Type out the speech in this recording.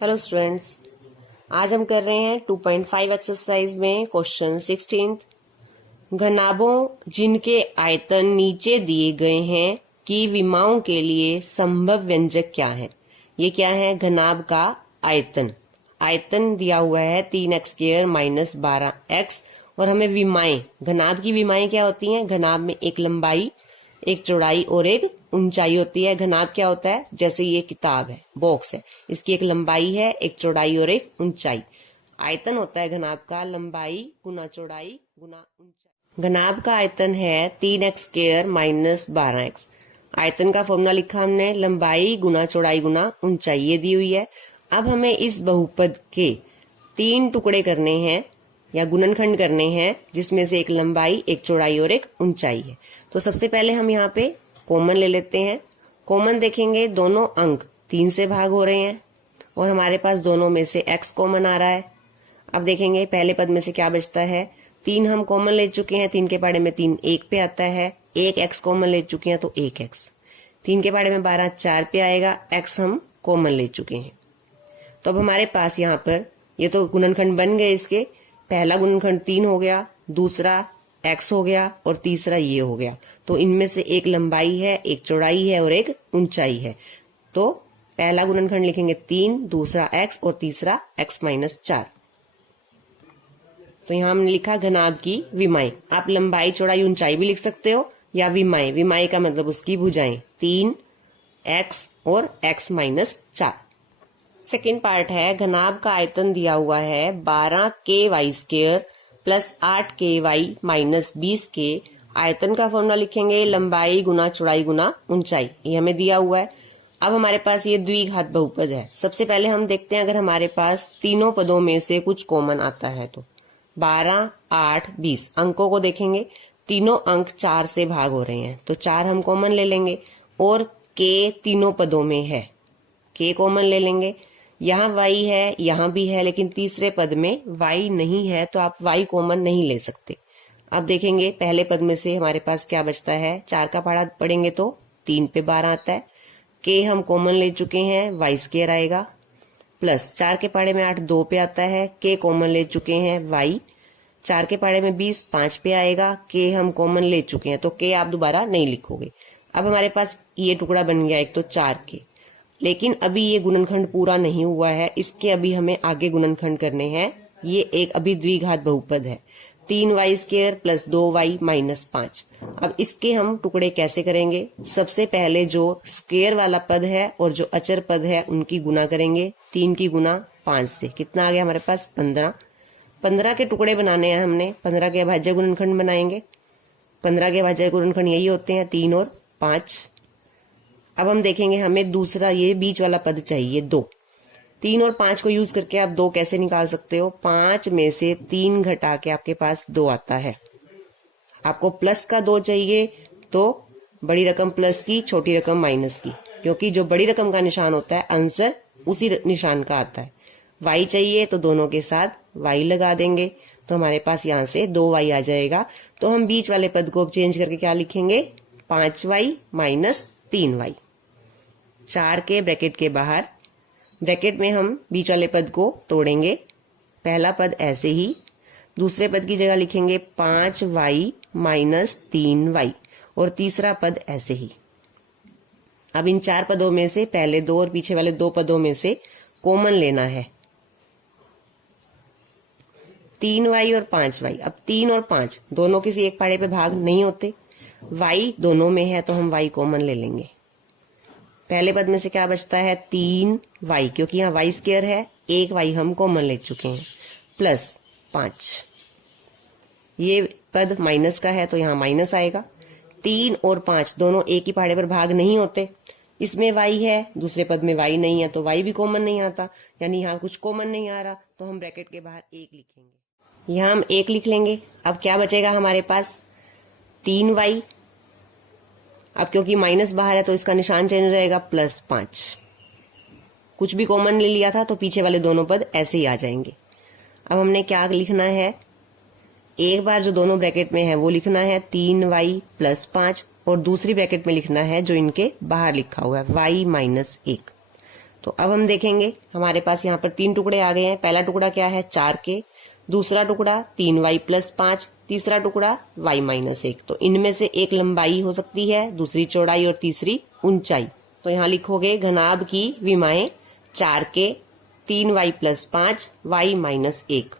Hello students, आज हम कर रहे हैं 2.5 एक्सरसाइज में क्वेश्चन 16। घनाभों जिनके आयतन नीचे दिए गए हैं की विमाओं के लिए संभव व्यंजक क्या है। ये क्या है? घनाभ का आयतन। आयतन दिया हुआ है 3x² माइनस 12x और हमें विमाएं, घनाभ की विमाएं क्या होती हैं? घनाभ में एक लंबाई, एक चौड़ाई और एक ऊंचाई होती है। घनाभ क्या होता है? जैसे ये किताब है, बॉक्स है, इसकी एक लंबाई है, एक चौड़ाई और एक ऊंचाई। आयतन होता है घनाभ का लंबाई गुना चौड़ाई गुना ऊंचाई। घनाभ का आयतन है 3x² माइनस 12x। आयतन का फॉर्मूला लिखा हमने, लंबाई गुना चौड़ाई गुना ऊंचाई, ये दी हुई है। अब हमें इस बहुपद के 3 टुकड़े करने हैं या गुणनखंड करने हैं, जिसमें से एक लंबाई, एक चौड़ाई और एक ऊंचाई है। तो सबसे पहले हम यहाँ पे कॉमन ले लेते हैं। कॉमन देखेंगे, दोनों अंक 3 से भाग हो रहे हैं और हमारे पास दोनों में से x कॉमन आ रहा है। अब देखेंगे पहले पद में से क्या बचता है। 3 हम कॉमन ले चुके हैं, 3 के पाड़े में 3 1 पे आता है, 1 x कॉमन ले चुके हैं तो 1x। 3 के पाड़े में 12 4 पे आएगा, x हम कॉमन ले चुके हैं। तो अब हमारे पास यहाँ पर ये तो गुणनखंड बन गए। इसके पहला गुणनखंड 3 हो गया, दूसरा x हो गया और तीसरा ये हो गया। तो इनमें से एक लंबाई है, एक चौड़ाई है और एक ऊंचाई है। तो पहला गुणनखंड लिखेंगे 3, दूसरा x और तीसरा x माइनस 4। तो यहां हमने लिखा घनाभ की विमाएं। आप लंबाई चौड़ाई ऊंचाई भी लिख सकते हो या विमाएं। विमाएं का मतलब उसकी भुजाएं 3x और x माइनस 4। सेकेंड पार्ट है, घनाभ का आयतन दिया हुआ है 12ky² plus 8ky minus 20k। आयतन का फॉर्मूला लिखेंगे लंबाई गुना चौड़ाई गुना ऊंचाई, ये हमें दिया हुआ है। अब हमारे पास ये द्विघात बहुपद है। सबसे पहले हम देखते हैं अगर हमारे पास तीनों पदों में से कुछ कॉमन आता है तो 12, 8, 20 अंकों को देखेंगे। तीनों अंक 4 से भाग हो रहे हैं तो 4 हम कॉमन ले लेंगे और k तीनों पदों में है, k कॉमन ले लेंगे। यहाँ y है, यहाँ भी है, लेकिन तीसरे पद में y नहीं है तो आप y कॉमन नहीं ले सकते। अब देखेंगे पहले पद में से हमारे पास क्या बचता है। 4 का पहाड़ा पढ़ेंगे तो 3 पे 12 आता है, k हम कॉमन ले चुके हैं, y² आएगा, प्लस 4 के पहाड़े में 8 2 पे आता है, k कॉमन ले चुके हैं, y 4 के पहाड़े में 20 5 पे आएगा, k हम कॉमन ले चुके हैं तो k आप दोबारा नहीं लिखोगे। अब हमारे पास ये टुकड़ा बन गया एक तो 4k, लेकिन अभी ये गुणनखंड पूरा नहीं हुआ है, इसके अभी हमें आगे गुणनखंड करने हैं। ये एक अभी द्विघात बहुपद है, 3y² प्लस 2y माइनस 5। अब इसके हम टुकड़े कैसे करेंगे? सबसे पहले जो स्क्वायर वाला पद है और जो अचर पद है उनकी गुना करेंगे। 3 की गुना 5 से कितना आ गया हमारे पास? 15। 15 के टुकड़े बनाने हैं हमने, 15 के अभाज्य गुणनखंड बनाएंगे। 15 के अभाज्य गुणनखंड यही होते हैं 3 और 5। अब हम देखेंगे हमें दूसरा ये बीच वाला पद चाहिए 2। 3 और 5 को यूज करके आप 2 कैसे निकाल सकते हो? 5 में से 3 घटा के आपके पास 2 आता है। आपको प्लस का 2 चाहिए तो बड़ी रकम प्लस की, छोटी रकम माइनस की, क्योंकि जो बड़ी रकम का निशान होता है आंसर उसी निशान का आता है। y चाहिए तो दोनों के साथ y लगा देंगे तो हमारे पास यहाँ से 2y आ जाएगा। तो हम बीच वाले पद को चेंज करके क्या लिखेंगे? 5y minus 3y। 4 के ब्रैकेट के बाहर, ब्रैकेट में हम बीच वाले पद को तोड़ेंगे। पहला पद ऐसे ही, दूसरे पद की जगह लिखेंगे 5y माइनस 3y और तीसरा पद ऐसे ही। अब इन 4 पदों में से पहले 2 और पीछे वाले 2 पदों में से कॉमन लेना है। 3y और 5y। अब 3 और 5 दोनों किसी एक पहाड़े पे भाग नहीं होते, y दोनों में है तो हम y कॉमन ले लेंगे। पहले पद में से क्या बचता है? 3y, क्योंकि यहाँ y² है, 1y हम कॉमन ले चुके हैं, प्लस 5। ये पद माइनस का है तो यहाँ माइनस आएगा। 3 और 5 दोनों एक ही पहाड़े पर भाग नहीं होते, इसमें y है, दूसरे पद में y नहीं है तो y भी कॉमन नहीं आता, यानी यहाँ कुछ कॉमन नहीं आ रहा तो हम ब्रैकेट के बाहर 1 लिखेंगे। यहाँ हम 1 लिख लेंगे। अब क्या बचेगा हमारे पास? 3y। अब क्योंकि माइनस बाहर है तो इसका निशान चेंज रहेगा, प्लस 5। कुछ भी कॉमन ले लिया था तो पीछे वाले दोनों पद ऐसे ही आ जाएंगे। अब हमने क्या लिखना है? एक बार जो दोनों ब्रैकेट में है वो लिखना है 3y प्लस 5 और दूसरी ब्रैकेट में लिखना है जो इनके बाहर लिखा हुआ है y माइनस 1। तो अब हम देखेंगे हमारे पास यहाँ पर 3 टुकड़े आ गए हैं। पहला टुकड़ा क्या है 4 के, दूसरा टुकड़ा 3y+5, तीसरा टुकड़ा y-1। तो इनमें से एक लंबाई हो सकती है, दूसरी चौड़ाई और तीसरी ऊंचाई। तो यहाँ लिखोगे घनाभ की विमाएं 4 के, 3y+5, y-1।